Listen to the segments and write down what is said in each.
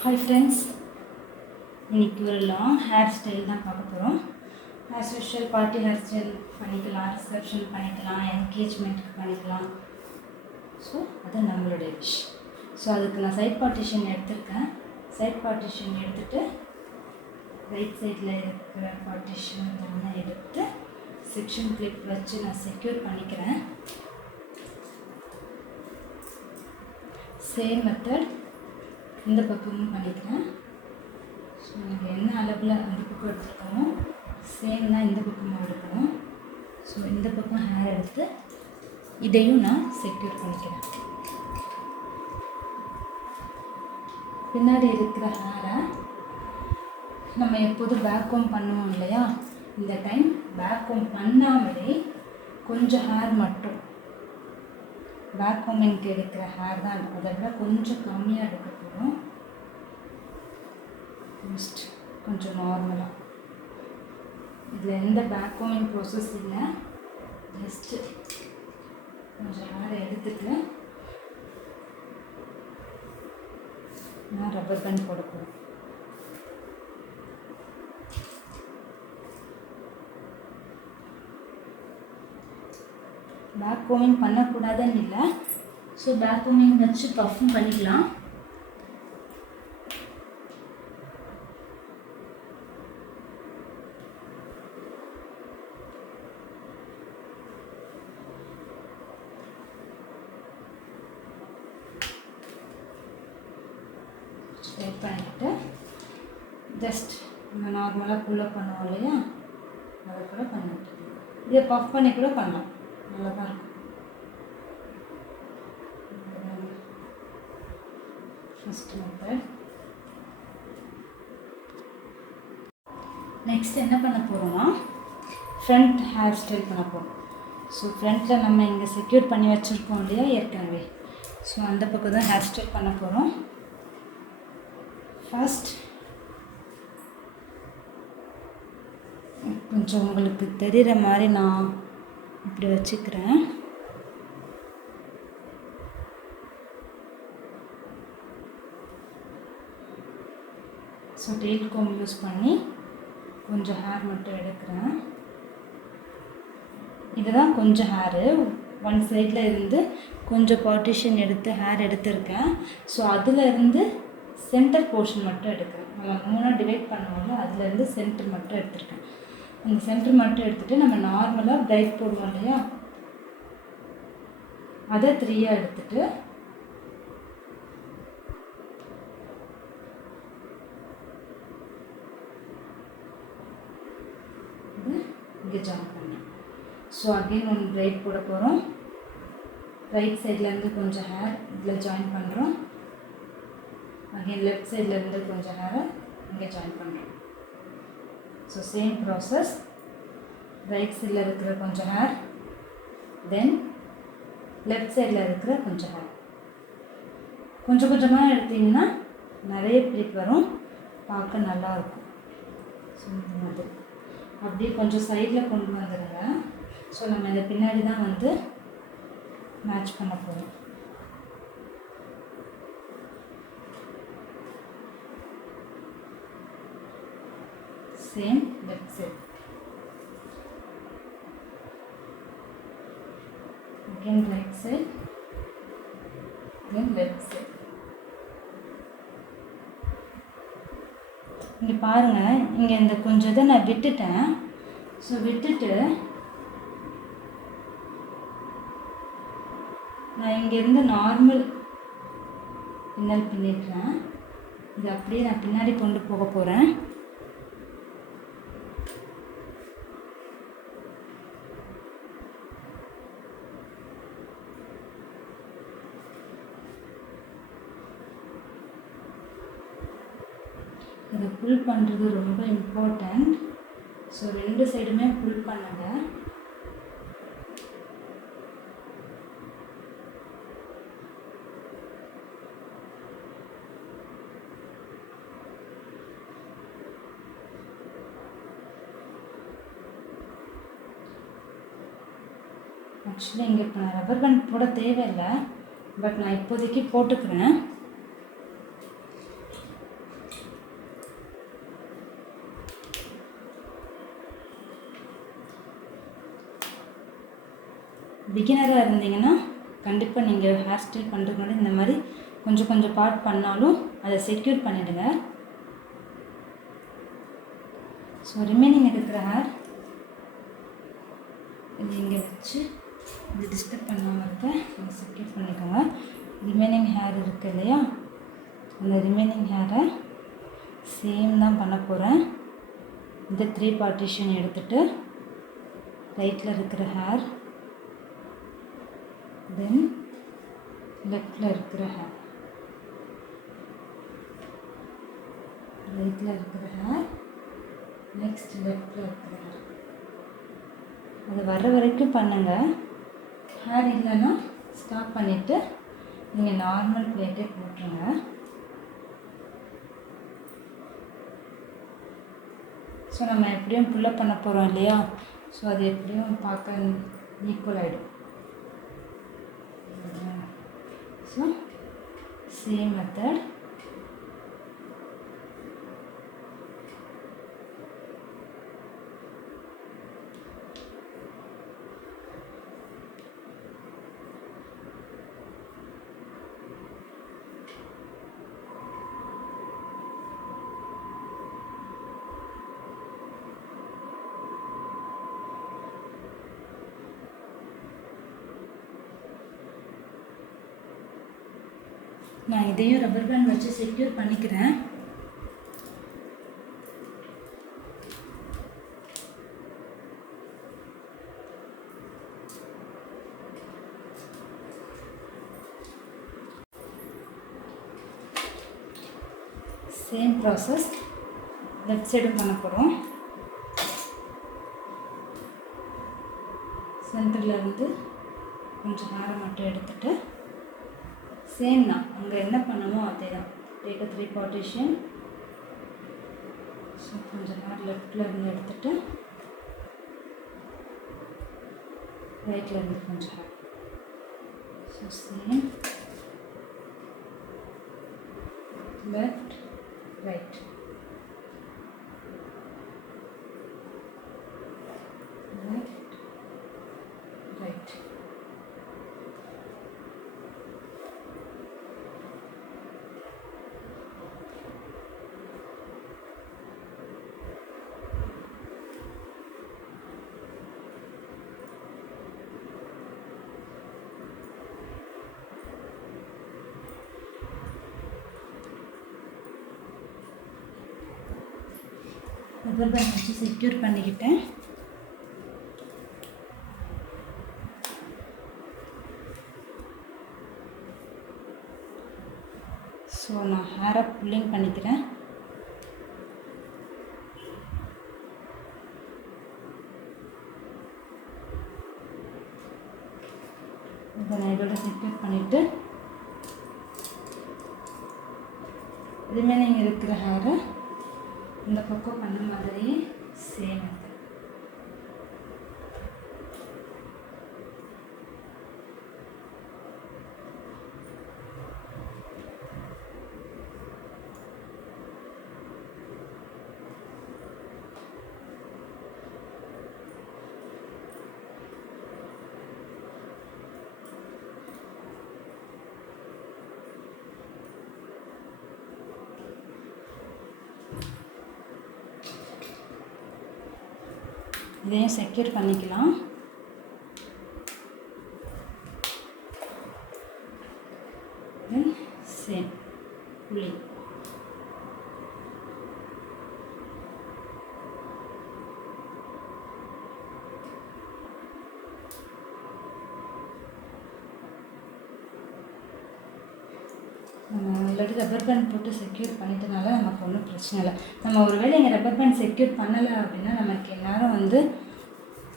Hi friends, இன்னைக்கு ஒரு long hair style தான் பார்க்க போகிறோம். As usual party hair style பண்ணிக்கலாம், ரிசப்ஷன் பண்ணிக்கலாம், என்கேஜ்மெண்ட்டுக்கு பண்ணிக்கலாம். ஸோ அது நம்மளுடைய விஷ். ஸோ அதுக்கு நான் சைட் பார்ட்டிஷன் எடுத்திருக்கேன். சைட் பார்ட்டிஷன் எடுத்துகிட்டு ரைட் சைடில் இருக்கிற பார்ட்டிஷன் இதெல்லாம் எடுத்து செக்ஷன் கிளிப் வச்சு நான் செக்யூர் பண்ணிக்கிறேன். சேம் மெத்தட் இந்த பக்கமும் பண்ணிக்கிறேன். ஸோ எனக்கு என்ன அளவில் அந்த பக்கம் எடுத்துருக்கோமோ சேம் தான் இந்த பக்கமும் எடுக்கணும். ஸோ இந்த பக்கம் ஹேர் எடுத்து இதையும் நான் செக்யூர் பண்ணிக்கிறேன். பின்னாடி இருக்கிற ஹேரை நம்ம எப்போதும் பேக் கோம் பண்ணுவோம் இல்லையா, இந்த டைம் பேக் கோம் பண்ணாமலே கொஞ்சம் ஹேர் மட்டும் பேக் கோமிங்க்கு எடுக்கிற ஹேர் தான், அதை விட கொஞ்சம் கம்மியாக எடுக்க போகிறோம். ஜஸ்ட் கொஞ்சம் நார்மலாக, இதில் எந்த பேக் கோமிங் ப்ராசஸ் இல்லை. ஜஸ்ட்டு கொஞ்சம் ஹேர் எடுத்துட்டு நான் ரப்பர் பேண்ட் போட போகிறேன். பேக் கோமிங் பண்ணக்கூடாதுன்னு இல்லை. ஸோ பேக் கோமிங் வச்சு பஃப்பும் பண்ணிக்கலாம். ஸ்ட்ரைட் பண்ணிவிட்டு ஜஸ்ட் நம்ம நார்மலாக புல்லப் பண்ணுவோம் இல்லையா, அதை கூட பண்ணிவிட்டு இதை பஃப் பண்ணி கூட பண்ணலாம், நல்லா தான் இருக்கும். First method. நெக்ஸ்ட் என்ன பண்ண போகிறோம்னா ஃப்ரண்ட் ஹேர் ஸ்டைல் பண்ண போகிறோம். ஸோ ஃப்ரண்ட்டில் நம்ம இங்கே செக்யூர் பண்ணி வச்சுருக்கோம் இல்லையா ஏற்கனவே, ஸோ அந்த பக்கம் தான் ஹேர் ஸ்டைல் பண்ண போகிறோம். ஃபர்ஸ்ட் கொஞ்சம் உங்களுக்கு தெரிகிற மாதிரி நான் இப்படி வச்சுக்கிறேன். ஸோ டெயில் கோம் யூஸ் பண்ணி கொஞ்சம் ஹேர் மட்டும் எடுக்கிறேன். இதுதான் கொஞ்சம் ஹேரு, ஒன் சைடில் இருந்து கொஞ்சம் பார்ட்டிஷன் எடுத்து ஹேர் எடுத்திருக்கேன். ஸோ அதில் இருந்து சென்டர் போர்ஷன் மட்டும் எடுக்கிறேன். நம்ம 3 டிவைட் பண்ணுவோம்ல, அதுலேருந்து சென்டர் மட்டும் எடுத்துருக்கேன். அந்த சென்டர் மட்டும் எடுத்துகிட்டு நம்ம நார்மலாக பிரைட் போடுவோம் இல்லையா, அதை 3 எடுத்துகிட்டு இங்கே ஜாயின் பண்ணேன். ஸோ அகெயின் ஒன்று பிரைட் போட போகிறோம். ரைட் சைட்லேருந்து கொஞ்சம் ஹேர் இதில் ஜாயின் பண்ணுறோம். அகெயின் லெஃப்ட் சைட்லேருந்து கொஞ்சம் ஹேரை இங்கே ஜாயின் பண்ணுறோம். So same process. ரைட் சைடில் இருக்கிற கொஞ்சம் ஹேர், தென் லெஃப்ட் சைடில் இருக்கிற கொஞ்சம் ஹேர். கொஞ்சம் கொஞ்சமாக எடுத்திங்கன்னா நிறைய பிரிக் வரும், பார்க்க நல்லாயிருக்கும். ஸோ இந்த மாதிரி அப்படியே கொஞ்சம் சைடில் கொண்டு வந்துடுங்க. ஸோ நம்ம இந்த பின்னாடி தான் வந்து மேட்ச் பண்ண போகிறோம். Same left side, again right side, then left side. இங்கே பாருங்கள், இங்கே இந்த கொஞ்சம் இதை நான் விட்டுட்டேன். ஸோ விட்டுட்டு நான் இங்கேருந்து நார்மல் பின்னல் பின்னிடுறேன். இது அப்படியே நான் பின்னாடி கொண்டு போக போகிறேன். இதை புல் பண்ணுறது ரொம்ப இம்பார்ட்டண்ட். ஸோ 2 சைடுமே புல் பண்ணுங்க. ஆக்சுவலி இங்கே இப்போ நான் ரப்பர் பேண்ட் போட தேவையில்லை, பட் நான் இப்போதைக்கு போட்டுக்கிறேன். பிகினராக இருந்தீங்கன்னா கண்டிப்பாக நீங்கள் ஹேர் ஸ்டைல் பண்ணுறதுக்கு முன்னாடி இந்த மாதிரி கொஞ்சம் கொஞ்சம் பார்ட் பண்ணாலும் அதை செக்யூர் பண்ணிவிடுங்க. ஸோ ரிமைனிங் இருக்கிற ஹேர் இது இங்கே வச்சு இது டிஸ்டர்ப் பண்ணாமல் இருக்க நீங்கள் செக்யூர் பண்ணிக்கோங்க. ரிமைனிங் ஹேர் இருக்குது இல்லையா, அந்த ரிமைனிங் ஹேரை சேம் தான் பண்ண போகிறேன். இந்த 3 பார்ட்டிஷன் எடுத்துகிட்டு ரைட்டில் இருக்கிற ஹேர், தென் லெஃப்டில் இருக்கிற ஹேர், ரைட்டில் இருக்கிற ஹேர், நெக்ஸ்ட் லெஃப்டில் இருக்கிற ஹேர். அது வர்ற வரைக்கும் பண்ணுங்கள். ஹேர் இல்லைன்னா ஸ்டாப் பண்ணிவிட்டு நீங்கள் நார்மல் பிளேட்டே போட்டுருங்க. ஸோ நம்ம எப்படியும் புல்லப் பண்ண போகிறோம் இல்லையா, ஸோ அது எப்படியும் பார்க்க ஈக்குவல் ஆகிடும். So same method. நான் இதையும் ரப்பர் பேண்ட் வச்சு செக்யூர் பண்ணிக்கிறேன். சேம் ப்ராசஸ் லெஃப்ட் சைடும் பண்ண போகிறோம். சென்டரில் இருந்து கொஞ்சம் ஹேரை மட்டும் எடுத்துகிட்டு சேம் தான் அங்கே என்ன பண்ணமோ அதே தான். Take 3 partition. ஸோ கொஞ்சம் ஹேர் லெஃப்டில் இருந்து எடுத்துகிட்டு ரைட்டில் இருந்து கொஞ்சம் hair. So same left right, left right. Rubber band வச்சு செக்யூர் பண்ணிக்கிட்டேன். ஸோ நான் ஹேரை புல்லிங் பண்ணிக்கிறேன். இதை நான் இதோட செக்யூர் பண்ணிவிட்டு ரிமைனிங் இருக்கிற ஹேரை இந்த பக்கம் பண்ண மாதிரியே சேம். இதையும் செக்யூர் பண்ணிக்கலாம். தென் சேம் புள்ளி. நம்ம ஆல்ரெடி ரப்பர் பேண்ட் போட்டு செக்யூர் பண்ணிட்டனால நமக்கு ஒன்றும் பிரச்சனை இல்லை. நம்ம ஒருவேளை இங்கே ரப்பர் பேண்ட் செக்யூர் பண்ணலை அப்படின்னா நமக்கு எல்லாரும் வந்து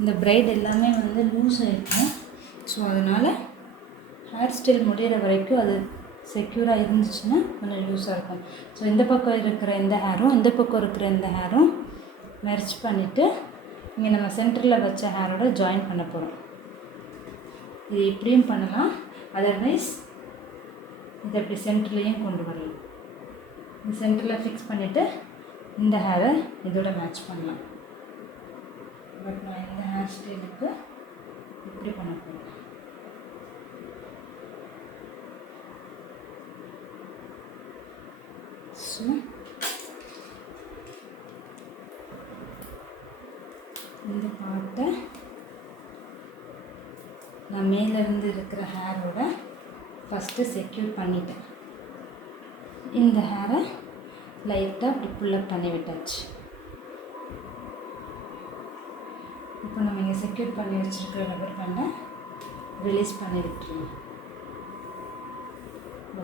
இந்த பிரைட் எல்லாமே வந்து லூஸ் ஆகிருக்கும். ஸோ அதனால் ஹேர் ஸ்டைல் முடிகிற வரைக்கும் அது செக்யூராக இருந்துச்சுன்னா கொஞ்சம் லூஸாக இருக்கும். ஸோ இந்த பக்கம் இருக்கிற இந்த ஹேரும் இந்த பக்கம் இருக்கிற இந்த ஹேரும் மெர்ஜ் பண்ணிவிட்டு இங்கே நம்ம சென்டரில் வச்ச ஹேரோட ஜாயின் பண்ண போகிறோம். இது இப்படியும் பண்ணலாம், அதர்வைஸ் இதை இப்படி சென்டர்லேயும் கொண்டு வரலாம். இந்த சென்டரில் ஃபிக்ஸ் பண்ணிவிட்டு இந்த ஹேரை இதோட மேட்ச் பண்ணலாம். பட் நான் இந்த ஹேர் ஸ்டைலுக்கு இப்படி பண்ண போகிறேன். ஸோ இந்த பார்ட்டை நான் மேலேருந்து இருக்கிற ஹேரோட ஃபஸ்ட்டு செக்யூர் பண்ணிட்டேன். இந்த ஹேரை லைட்டாக அப்படி புல்லப் பண்ணி விட்டாச்சு. இப்போ நம்ம இங்கே செக்யூர் பண்ணி வச்சுருக்கிற ரப்பர் பேண்டை ரிலீஸ் பண்ணி விட்டுருங்க.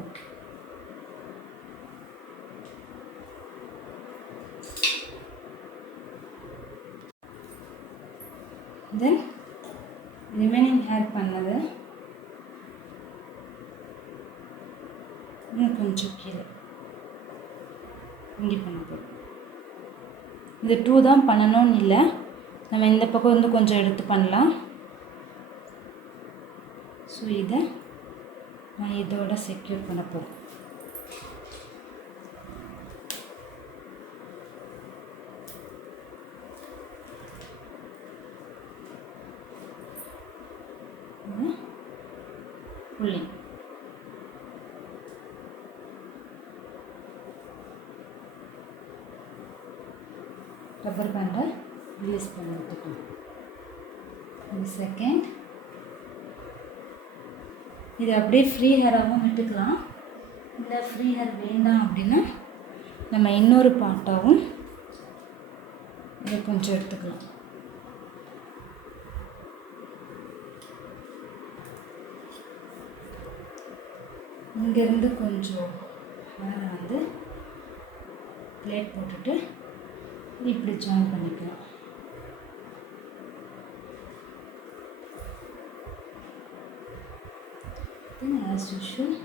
ஓகே, தென் ரிமைனிங் ஹேர் பண்ணது இன்னும் கொஞ்சம் கீழே இங்கே பண்ண போகிறோம். இது 2 தான் பண்ணணும்னு இல்லை, நம்ம இந்த பக்கம் வந்து கொஞ்சம் எடுத்து பண்ணலாம். ஸோ இதை நான் இதோட செக்யூர் பண்ண போகிறேன். புல்லிங் ரப்பர் பேண்டை ரிலீஸ் பண்ணி விட்டுக்கணும். செகண்ட் இது அப்படியே ஃப்ரீ ஹேராகவும் விட்டுக்கலாம். இல்லை ஃப்ரீ ஹேர் வேண்டாம் அப்படின்னா நம்ம இன்னொரு பார்ட்டாகவும் இதை கொஞ்சம் எடுத்துக்கலாம். இங்கேருந்து கொஞ்சம் ஹேரை வந்து பிளேட் போட்டுட்டு இப்படி ஜாயின் பண்ணிக்கலாம். தென் ஆஸ் யூஷுவல்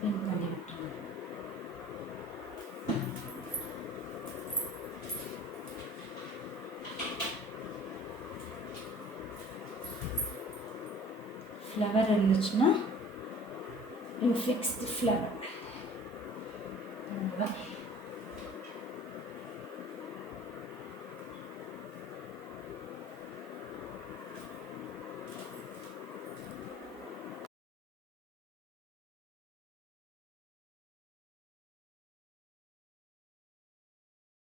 பின் பண்ணி விட்டுருங்க. ஃப்ளவர் இருந்துச்சுன்னா you fix the flower.